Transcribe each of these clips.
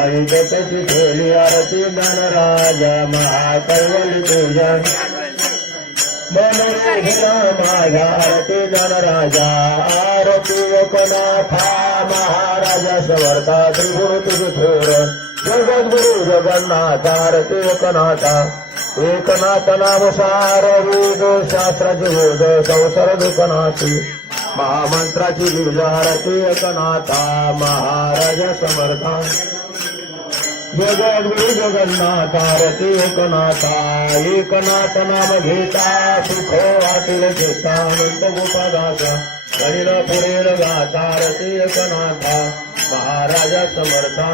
आई जगत आरती धन राजा महाकवल पूजन। मनोहिना माया आरती धन राजा, आरती उपनाथा महाराजा सवर्ता त्रिभूत विभूर जगद्गुरु जगन्नाथ आरती उपनाथा एकनाथ नामसार वेद शास्त्र जीवद संसर दुकनाथी महामंत्राची एक नाथा महाराजा समर्था। जगद्गुरु जगन्नाथ आरती एकनाथा एकनाथ नाम घेता सुख वाटेल घेता अनंत गोपादासा गणिल पुरेल गाता एकनाथा महाराजा समर्था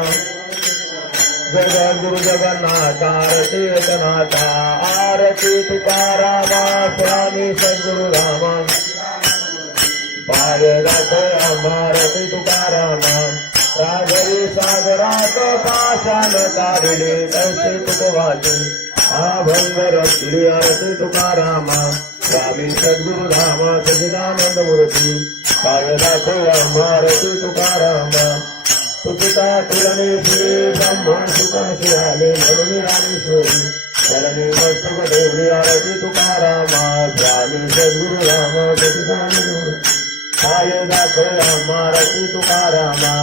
जगद्गुरु जगन्नाथ आरती एकनाथा आरती तुकारामा स्वामी सद्गुरु रामा पाय राखो तुकारामा सागरी सागरात पाषाण तारिले तैसे तुकवाचे अभंग रचली आरती तुकारामा. स्वामी सद्गुरु धामा सचिदानंद मूर्ती पाय दाखो आरती तुकारामा. तुकिता तुलने श्री ब्रह्मा सुखन शिराले म्हणून रामेश्वरी. शरणी मस्तक देवली आरती तुकारामा. स्वामी सद्गुरु रामा सचिदानंद मूर्ती. काय दाखल मारती तुकारामा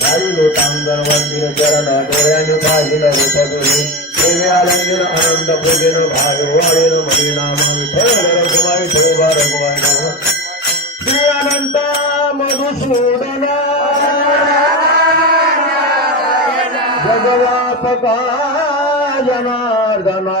पाहिलो लोटांगण मंदिर चरण डोळ्याने पाहिलं रूप देवे आलिंगन आनंद पूजन भाव वाळेन मणी नाम विठ्ठल रघुमाई ठोबा रघुमाई नमः. श्री अनंत मधुसूदन जगवापका जनार्दना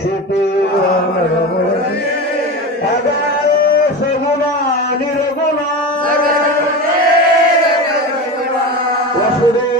ছুটি এগারো সগুনা নিরগুনা অসুরের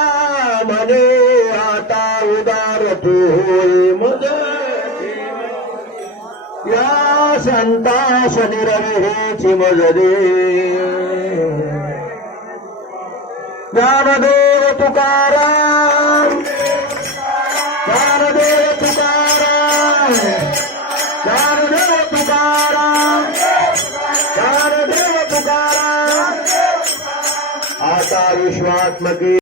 म्हणे आता उदार तू होई मज. या संतास निरविहीची मजदी ज्ञानदेव तुकाराम. ज्ञानदेव तुकाराम. ज्ञानदेव तुकाराम. ज्ञानदेव तुकाराम. आता विश्वात्मकी